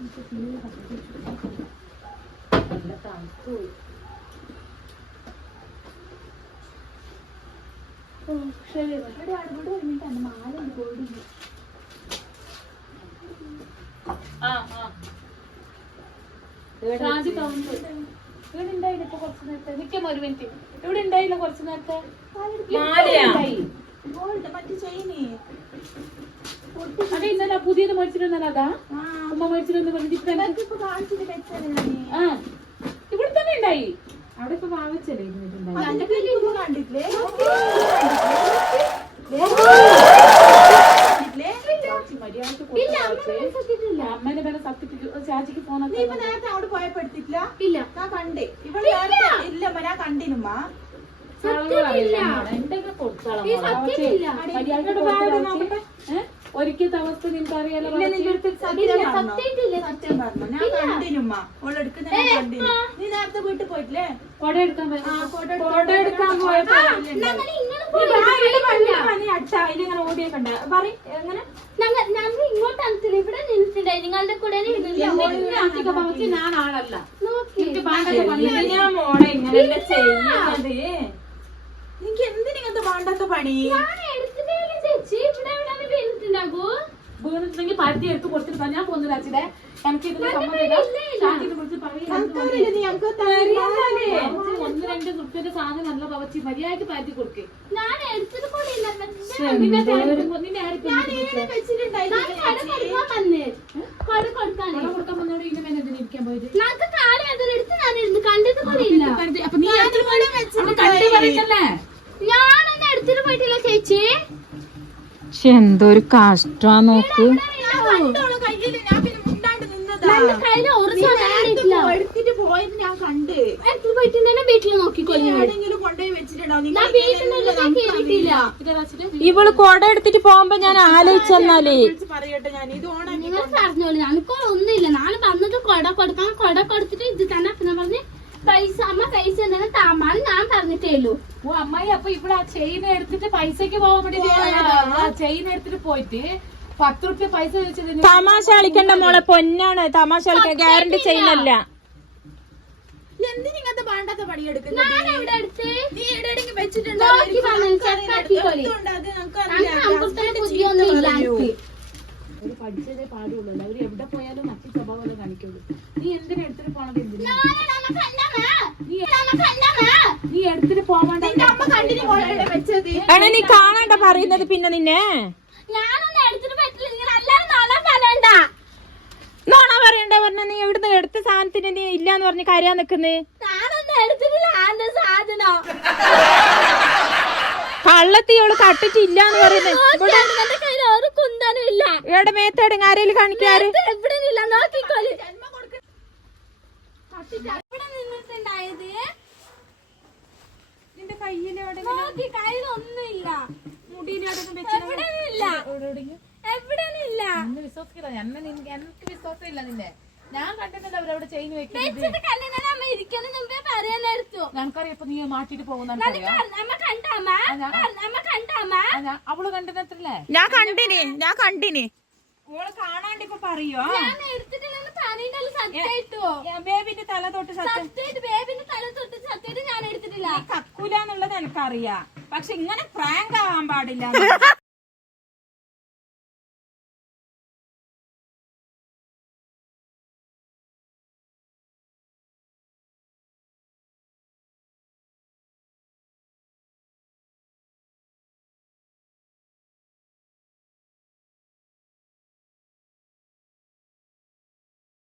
ഇവിടെ ഉണ്ടായില്ല ഇപ്പൊ കുറച്ചു നേരത്തെ നിൽക്കാം ഒരു മിനിറ്റ്. ഇവിടെ ഉണ്ടായില്ല കുറച്ചു നേരത്തെ. അതെ ഇന്നലെ പുതിയത് മേടിച്ചിരുന്നല്ലോ. അതാ ഉമ്മ മേടിച്ചിരുന്നു ഇവിടെ തന്നെ ഉണ്ടായി. അവിടെ ഇപ്പൊ വാങ്ങിച്ചല്ലേ അമ്മേനെ പേരെ സത്യത്തിൽ ചാച്ചിക്ക് പോണ അവിടെ പോയപ്പെടുത്തിട്ടില്ല. ഇല്ല ഞാൻ കണ്ടേ ഇവിടെ ഇല്ല ഞാൻ കണ്ടിനുമ്മ. ഒരിക്കലത്തെ അവസ്ഥ നിനക്ക് അറിയാലോ. നീ നേരത്തെ വീട്ടിൽ പോയിട്ടില്ലേ? കൊട എടുക്കാൻ പോയപ്പോ ഓടിയേക്കണ്ട പറയും എങ്ങനെ ഞങ്ങൾ ഇങ്ങോട്ട് അനത്തില്ല ഇവിടെ നിന്നിട്ടുണ്ടായി നിങ്ങളുടെ കൂടെ. ഞാൻ ആളല്ല മോളെ ഇങ്ങനെയല്ല ചെയ്യുന്നത്. നിനക്ക് എന്തിനിങ്ങനത്തെ വേണ്ടാത്ത പണി? ചേച്ചി ഇവിടെ എവിടെ വീണിട്ടുണ്ടാകൂ? വീണിട്ടുണ്ടെങ്കിൽ പരത്തി എടുത്ത് കൊടുത്തിട്ട് ഞാൻ പോകുന്നില്ല അച്ഛനെ. എനിക്ക് ഇതിന് ഒന്ന് രണ്ട് റുപ്യന്റെ സാധനം നല്ല പവച്ചി മര്യാദക്ക് പരത്തി കൊടുക്കേ. ഞാൻ എടുത്തിട്ട് കൊടുക്കാൻ വന്നോട് ഇതിന്റെ മേലെ എന്തിനാ ഇരിക്കാൻ പോയത്? കണ്ടിട്ട് കൂടിയില്ല. അപ്പൊ നീ കണ്ടു പറയല്ലേ? ഞാൻ എന്നെ എടുത്തിട്ട് പോയിട്ടില്ല ചേച്ചി. എന്തൊരു കഷ്ടാ നോക്ക്. എടുത്തിട്ട് പോയത് ഞാൻ കണ്ട്. എടുത്തിട്ട് പോയിട്ട് വീട്ടിൽ നോക്കിക്കോളി. കൊണ്ടുപോയി വെച്ചിട്ടുണ്ടാവും. ഇവള് കൊട എടുത്തിട്ട് പോകുമ്പോ ഞാൻ ആലോചിച്ചെന്നാലേ പറയട്ടെ ഞാൻ ഇത് നിങ്ങൾ പറഞ്ഞോളൂ. ഞാനിപ്പോ ഒന്നുമില്ല. ഞാൻ വന്നത് കൊട കൊടുക്കാൻ. കൊട കൊടുത്തിട്ട് ഇത് തന്നെ പിന്നെ പറഞ്ഞ് പൈസ അമ്മ പൈസ എന്തെങ്കിലും താമാന്ന് ഞാൻ പറഞ്ഞിട്ടേ ഉള്ളൂ. ഓ അമ്മായി അപ്പൊ ഇവിടെ ആ ചെയിൻ എടുത്തിട്ട് പൈസക്ക് പോകാൻ വേണ്ടി ചെയിൻ എടുത്തിട്ട് പോയിട്ട് 10 റുപ്യ പൈസ വെച്ചത്. തമാശ കളിക്കണ്ട മോളെ, പൊന്നാണ്. തമാശ കളിക്കാൻ ഗ്യാരണ്ടി ചെയ്യുന്നല്ല. എന്തിനിങ്ങനത്തെ വേണ്ടാത്ത പണിയെടുക്കുന്നത്? ഞാൻ എവിടെ എടുത്ത് നീ എവിടെയെങ്കിലും വെച്ചിട്ടുണ്ടോ? ഒരു പഠിച്ചതേ പാടുള്ളൂ. അവര് എവിടെ പോയാലും മറ്റു സ്വഭാവം കാണിക്കുള്ളൂ. നീ എന്തിനാ എടുത്തിട്ട് പോണത്? എന്തിനാ നീ എടുത്തിട്ട് പോവാണ്ട് നീ കാണാണ്ട പറയുന്നത്? പിന്നെ നിന്നെ ഞാനൊന്നും എടുത്തിട്ട് പറ്റില്ല. നിങ്ങൾ എല്ലാരും നാളെ പറയണ്ട. നോണ പറയണ്ടേ പറഞ്ഞ? നീ എവിടുന്ന് എടുത്ത സാധനത്തിന് നീ ഇല്ലാന്ന് പറഞ്ഞ് കരയാൻ നിക്കുന്നേ? ഞാനൊന്നും എടുത്തിട്ടില്ല. ആന്റെ സാധനം കള്ളത്തിയോള് കട്ടിട്ടില്ലാന്ന് പറയുന്നത്. കയ്യിൽ ഒരു കുന്തനും ഇല്ല. എവിടെ മേത്തേടുങ്ങ ആരേലും കാണിക്കാറ്? എവിടെ ഇല്ല നോക്കിക്കോളി. എവിടെ നിന്നിട്ടുണ്ടായത്? നിന്റെ കയ്യിലെവിടെ നോക്കി കയ്യിലൊന്നുമില്ല. വിശ്വസിക്കില്ല. എനിക്ക് വിശ്വാസമില്ല നിന്നെ. ഞാൻ കണ്ടിട്ടുണ്ട് അവരവിടെ ചെയിൻ വെക്കുന്നത്. ഞങ്ങൾക്കറിയാം ഇപ്പൊ നീ മാറ്റിട്ട് പോകുന്ന. അവള് കണ്ടിട്ടല്ലേ? ഞാൻ കണ്ടിനി. ഓള് കാണാണ്ടിപ്പോ പറയോ? ബേബിന്റെ തല തൊട്ട് കക്കൂലെന്നുള്ളത് എനിക്കറിയാം. പക്ഷെ ഇങ്ങനെ പ്രാങ്ക് ആവാൻ പാടില്ല.